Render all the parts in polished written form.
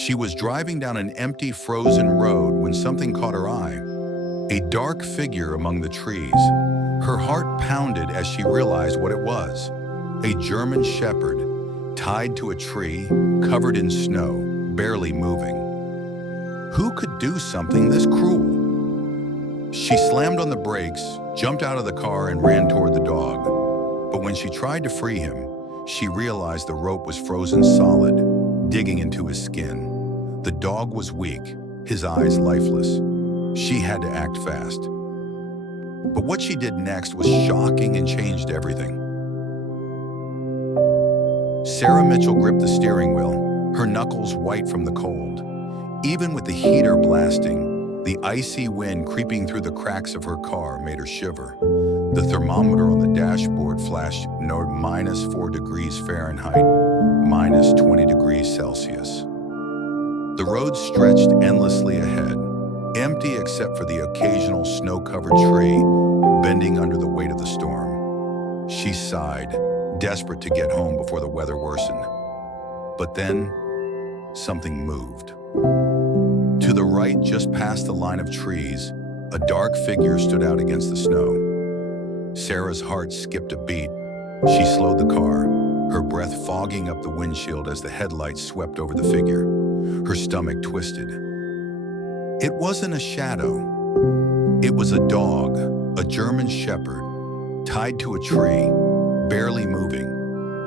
She was driving down an empty, frozen road when something caught her eye. A dark figure among the trees. Her heart pounded as she realized what it was. A German shepherd, tied to a tree, covered in snow, barely moving. Who could do something this cruel? She slammed on the brakes, jumped out of the car, and ran toward the dog. But when she tried to free him, she realized the rope was frozen solid, digging into his skin. The dog was weak, his eyes lifeless. She had to act fast. But what she did next was shocking and changed everything. Sarah Mitchell gripped the steering wheel, her knuckles white from the cold. Even with the heater blasting, the icy wind creeping through the cracks of her car made her shiver. The thermometer on the dashboard flashed -4 degrees Fahrenheit, -20 degrees Celsius. The road stretched endlessly ahead, empty except for the occasional snow-covered tree bending under the weight of the storm. She sighed, desperate to get home before the weather worsened. But then, something moved. To the right, just past the line of trees, a dark figure stood out against the snow. Sarah's heart skipped a beat. She slowed the car, her breath fogging up the windshield as the headlights swept over the figure. Her stomach twisted. It wasn't a shadow. It was a dog, a German shepherd, tied to a tree, barely moving,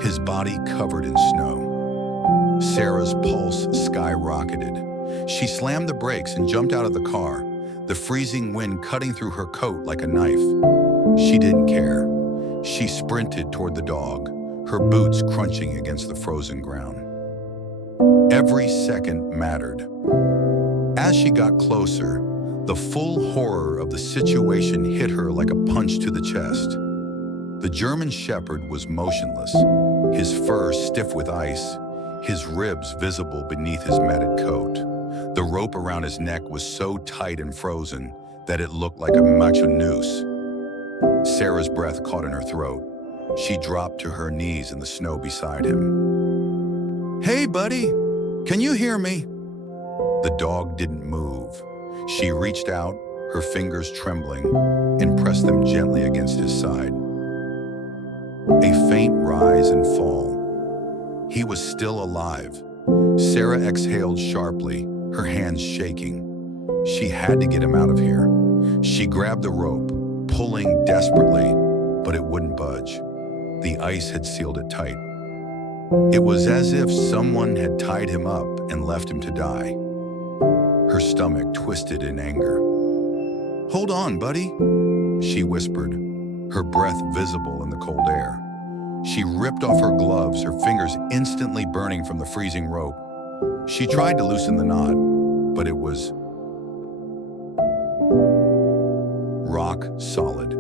his body covered in snow. Sarah's pulse skyrocketed. She slammed the brakes and jumped out of the car, the freezing wind cutting through her coat like a knife. She didn't care. She sprinted toward the dog, her boots crunching against the frozen ground. Every second mattered. As she got closer, the full horror of the situation hit her like a punch to the chest. The German shepherd was motionless, his fur stiff with ice, his ribs visible beneath his matted coat. The rope around his neck was so tight and frozen that it looked like a macho noose. Sarah's breath caught in her throat. She dropped to her knees in the snow beside him. "Hey, buddy, can you hear me?" The dog didn't move. She reached out, her fingers trembling, and pressed them gently against his side. A faint rise and fall. He was still alive. Sarah exhaled sharply, her hands shaking. She had to get him out of here. She grabbed the rope, pulling desperately, but it wouldn't budge. The ice had sealed it tight. It was as if someone had tied him up and left him to die. Her stomach twisted in anger. "Hold on, buddy," she whispered, her breath visible in the cold air. She ripped off her gloves, her fingers instantly burning from the freezing rope. She tried to loosen the knot, but it was rock solid.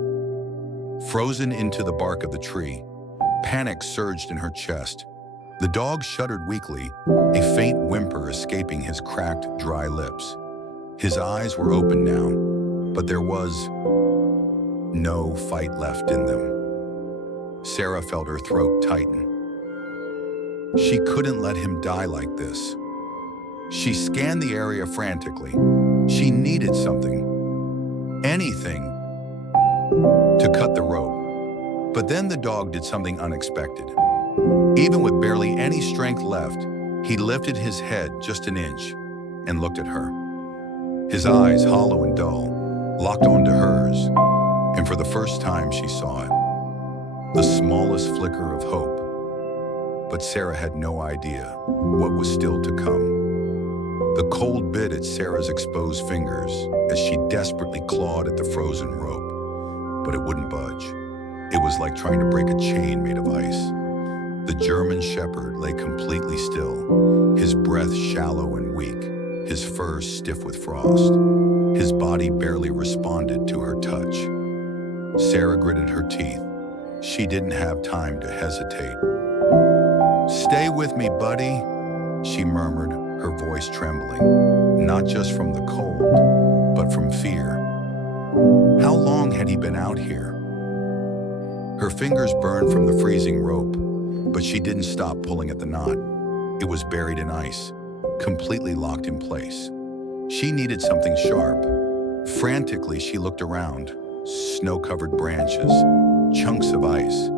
Frozen into the bark of the tree, panic surged in her chest. The dog shuddered weakly, a faint whimper escaping his cracked, dry lips. His eyes were open now, but there was no fight left in them. Sarah felt her throat tighten. She couldn't let him die like this. She scanned the area frantically. She needed something, anything, to cut the rope. But then the dog did something unexpected. Even with barely any strength left, he lifted his head just an inch and looked at her. His eyes, hollow and dull, locked onto hers, and for the first time she saw it. The smallest flicker of hope. But Sarah had no idea what was still to come. The cold bit at Sarah's exposed fingers as she desperately clawed at the frozen rope, but it wouldn't budge. It was like trying to break a chain made of ice. The German shepherd lay completely still, his breath shallow and weak, his fur stiff with frost. His body barely responded to her touch. Sarah gritted her teeth. She didn't have time to hesitate. "Stay with me, buddy," she murmured, her voice trembling, not just from the cold, but from fear. How long had he been out here? Her fingers burned from the freezing rope, but she didn't stop pulling at the knot. It was buried in ice. completely locked in place. She needed something sharp. Frantically, she looked around. Snow-covered branches, chunks of ice.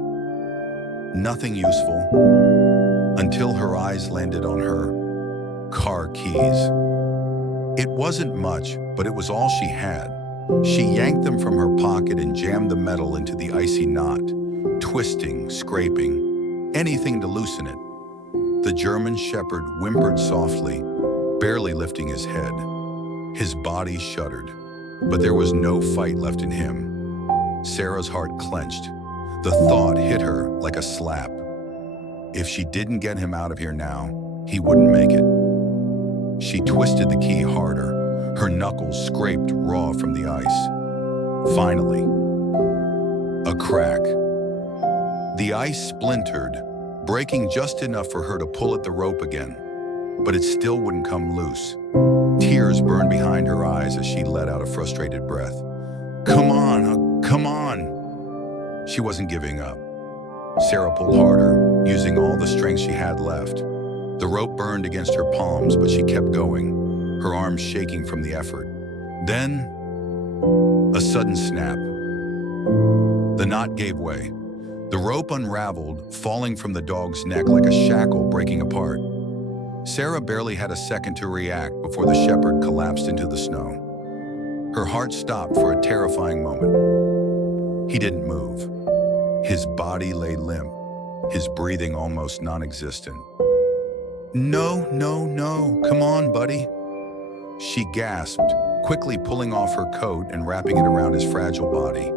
Nothing useful until her eyes landed on her car keys. It wasn't much, but it was all she had. She yanked them from her pocket and jammed the metal into the icy knot, twisting, scraping, anything to loosen it. The German shepherd whimpered softly, barely lifting his head. His body shuddered, but there was no fight left in him. Sarah's heart clenched. The thought hit her like a slap. If she didn't get him out of here now, he wouldn't make it. She twisted the key harder. Her knuckles scraped raw from the ice. Finally, a crack. The ice splintered, breaking just enough for her to pull at the rope again, but it still wouldn't come loose. Tears burned behind her eyes as she let out a frustrated breath. Come on, come on. She wasn't giving up. Sarah pulled harder, using all the strength she had left. The rope burned against her palms, but she kept going, her arms shaking from the effort. Then, a sudden snap. The knot gave way. The rope unraveled, falling from the dog's neck like a shackle breaking apart. Sarah barely had a second to react before the shepherd collapsed into the snow. Her heart stopped for a terrifying moment. He didn't move. His body lay limp, his breathing almost non-existent. No, no, no, come on, buddy. She gasped, quickly pulling off her coat and wrapping it around his fragile body.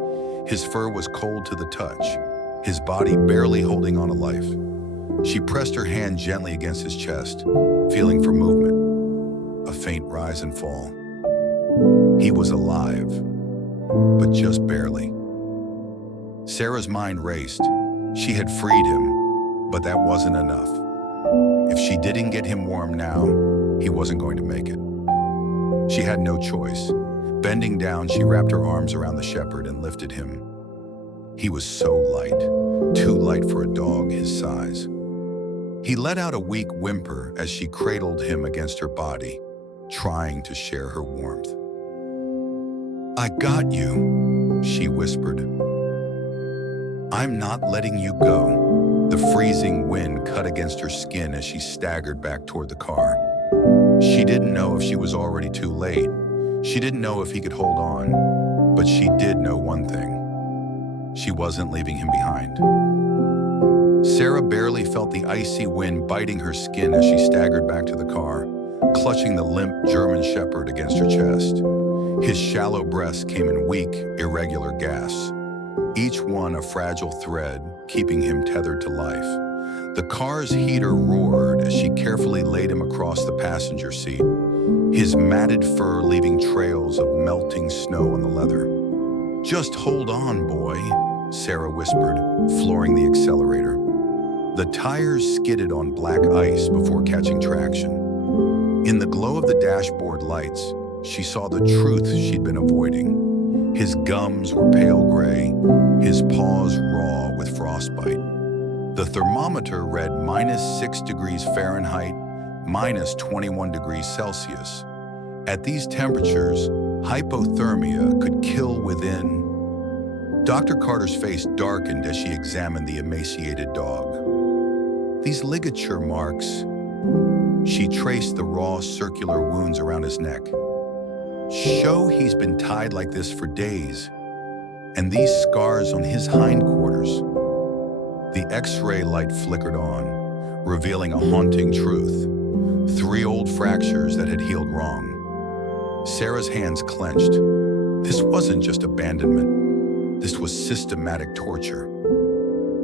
His fur was cold to the touch, his body barely holding on to life. She pressed her hand gently against his chest, feeling for movement. A faint rise and fall. He was alive, but just barely. Sarah's mind raced. She had freed him, but that wasn't enough. If she didn't get him warm now, he wasn't going to make it. She had no choice. Bending down, she wrapped her arms around the shepherd and lifted him. He was so light, too light for a dog his size. He let out a weak whimper as she cradled him against her body, trying to share her warmth. I got you, she whispered. I'm not letting you go. The freezing wind cut against her skin as she staggered back toward the car. She didn't know if she was already too late. She didn't know if he could hold on, but she did know one thing. She wasn't leaving him behind. Sarah barely felt the icy wind biting her skin as she staggered back to the car, clutching the limp German shepherd against her chest. His shallow breaths came in weak, irregular gasps, each one a fragile thread keeping him tethered to life. The car's heater roared as she carefully laid him across the passenger seat, his matted fur leaving trails of melting snow on the leather. Just hold on, boy, Sarah whispered, flooring the accelerator. The tires skidded on black ice before catching traction. In the glow of the dashboard lights, she saw the truth she'd been avoiding. His gums were pale gray, his paws raw with frostbite. The thermometer read -6 degrees Fahrenheit, -21 degrees Celsius. At these temperatures, hypothermia could kill within. Dr. Carter's face darkened as she examined the emaciated dog. These ligature marks. She traced the raw circular wounds around his neck. Show he's been tied like this for days. And these scars on his hindquarters. The X-ray light flickered on, revealing a haunting truth. 3 old fractures that had healed wrong. Sarah's hands clenched. This wasn't just abandonment. This was systematic torture.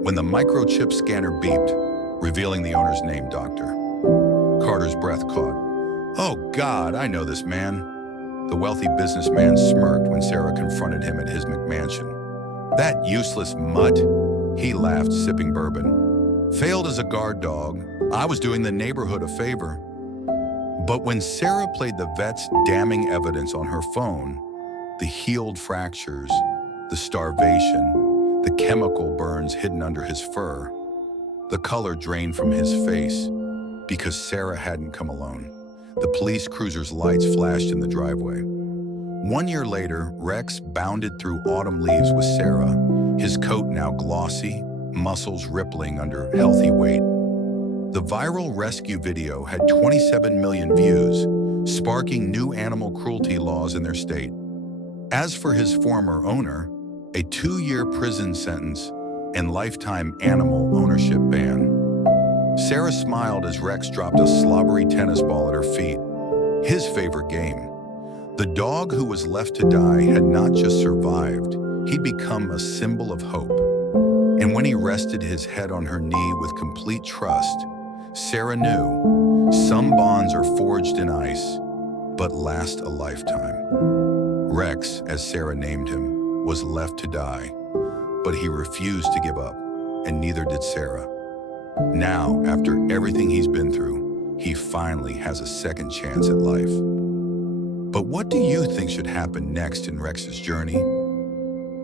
When the microchip scanner beeped, revealing the owner's name, Doctor, Carter's breath caught. Oh God, I know this man. The wealthy businessman smirked when Sarah confronted him at his McMansion. That useless mutt, he laughed, sipping bourbon. Failed as a guard dog. I was doing the neighborhood a favor. But when Sarah played the vet's damning evidence on her phone, the healed fractures, the starvation, the chemical burns hidden under his fur, the color drained from his face because Sarah hadn't come alone. The police cruiser's lights flashed in the driveway. 1 year later, Rex bounded through autumn leaves with Sarah, his coat now glossy, muscles rippling under healthy weight. The viral rescue video had 27 million views, sparking new animal cruelty laws in their state. As for his former owner, a 2-year prison sentence and lifetime animal ownership ban. Sarah smiled as Rex dropped a slobbery tennis ball at her feet, his favorite game. The dog who was left to die had not just survived, he'd become a symbol of hope. And when he rested his head on her knee with complete trust, Sarah knew some bonds are forged in ice, but last a lifetime. Rex, as Sarah named him, was left to die, but he refused to give up, and neither did Sarah. Now, after everything he's been through, he finally has a second chance at life. But what do you think should happen next in Rex's journey?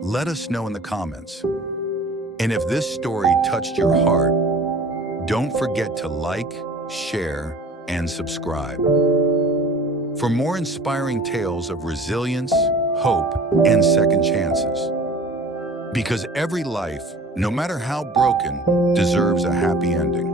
Let us know in the comments. And if this story touched your heart, don't forget to like, share, and subscribe. For more inspiring tales of resilience, hope, and second chances. Because every life, no matter how broken, deserves a happy ending.